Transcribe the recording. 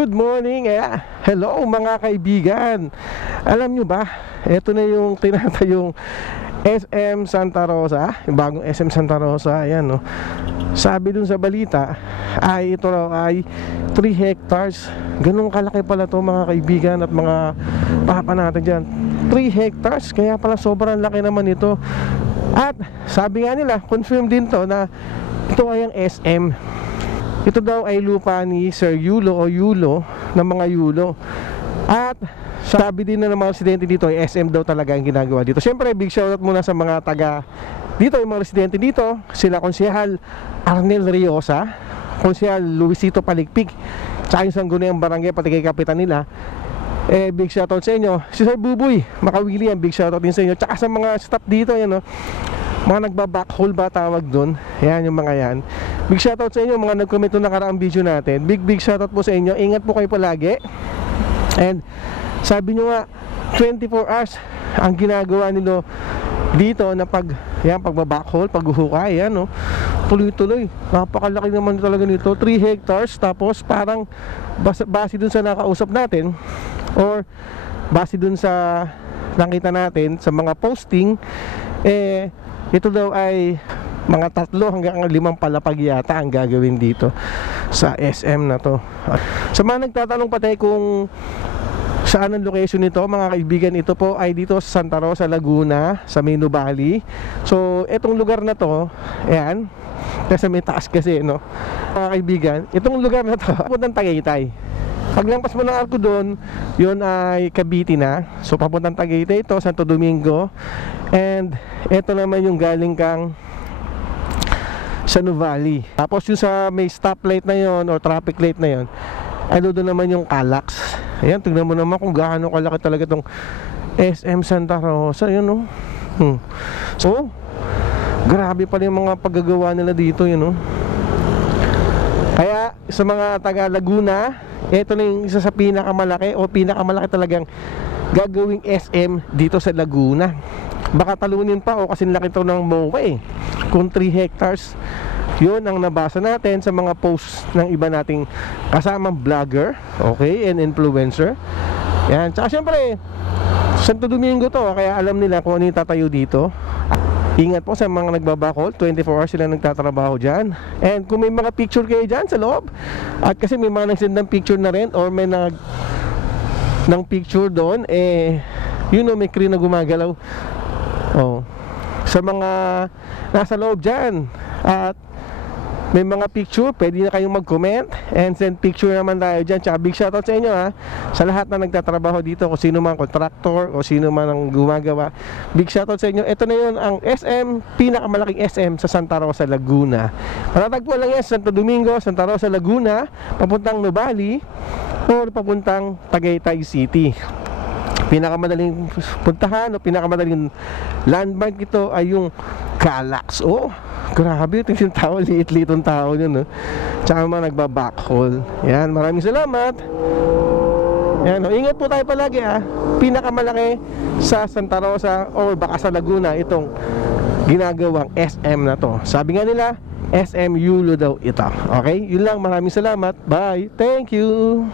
Good morning, hello mga kaibigan. Alam nyo ba, ito na yung tinatayong SM Santa Rosa, yung bagong SM Santa Rosa. Ayan, no? Sabi dun sa balita ay ito raw ay 3 hectares. Ganun kalaki pala to mga kaibigan at mga papa natin dyan. 3 hectares, kaya pala sobrang laki naman ito. At sabi nga nila, confirm din to na ito ay ang SM. Ito daw ay lupa ni Sir Yulo o Yulo ng mga Yulo. At sabi din na ng mga residente dito ay SM daw talaga ang ginagawa dito. Siyempre big shoutout muna sa mga taga dito, yung mga residente dito. Sila Konsehal Arnel Riosa, Konsehal Luisito Paligpig, tsaka yung Sangguniang Barangay, pati kay kapitan nila. Big shoutout sa inyo. Si Sir Buboy Makawili, big shoutout din sa inyo. Tsaka sa mga staff dito, yan, no? Mga nagba-backhaul ba tawag doon. Yan yung mga yan. Big shoutout sa inyo mga nag-comment nung nakaraang video natin. Big shoutout po sa inyo. Ingat po kayo palagi. And sabi nyo nga 24 hours ang ginagawa nilo dito na pagba-backhaul, paghuhukay, yan, no? Tuloy-tuloy. Napakalaki naman talaga nito. 3 hectares, tapos parang base dun sa nakausap natin or base dun sa nakita natin sa mga posting, ito daw ay mga 3 hanggang 5 palapag yata ang gagawin dito sa SM na to. Sa mga nagtatanong patay kung saan ang location nito, mga kaibigan, ito po ay dito sa Santa Rosa, Laguna, sa Minu Valley. So itong lugar na to, ayan, kasi may taas kasi, no, mga kaibigan, itong lugar na to papuntang Tagaytay. Paglampas mo ng arko doon, yun ay Cavite na. So papuntang Tagaytay ito, Santo Domingo. And ito naman yung galing kang sa Nuvali. Tapos yung sa may stoplight na yon o traffic light na yon, ano doon naman yung Calax. Ayan, tignan mo naman kung gaano kalaki talaga itong SM Santa Rosa. Yun, no? So grabe pala yung mga paggagawa nila dito, yun, no? Kaya sa mga taga Laguna, ito na yung isa sa pinakamalaki o pinakamalaki talagang gagawing SM dito sa Laguna. Baka talunin pa o kasi laki ito ng MOA kung 3 hectares. Yun ang nabasa natin sa mga posts ng iba nating kasamang vlogger, okay, and influencer. Yan, tsaka syempre Santo Domingo to, kaya alam nila kung ano yung tatayo dito. Ingat po sa mga nagbabakol, 24 hours sila nagtatrabaho dyan. And kung may mga picture kayo dyan sa loob, at kasi may mga nagsend ng picture na rin or may ng picture doon, you know, may crane na gumagalaw. Sa mga nasa loob dyan at may mga picture, pwede na kayong mag-comment and send picture naman tayo dyan. Tsaka big shoutout sa inyo, ha, sa lahat na nagtatrabaho dito, kung sino man contractor o sino man ang gumagawa. Big shoutout sa inyo. Ito na yun ang SM, pinakamalaking SM sa Santa Rosa, Laguna. Matatagpuan lang yan, Santo Domingo, Santa Rosa, Laguna, papuntang Nuvali or papuntang Tagaytay City. Pinakamadaling puntahan o pinakamadaling landmark ito ay yung Calax. Grabe, ito yung tao, liit-liit ang tao yun, no? Tsaka mga nagba-backhaul. Yan, maraming salamat. Yan, ingat po tayo palagi, ha. Pinakamalaki sa Santa Rosa or baka sa Laguna itong ginagawang SM na to. Sabi nga nila, SM Yulo daw ito. Okay, yun lang, maraming salamat. Bye, thank you.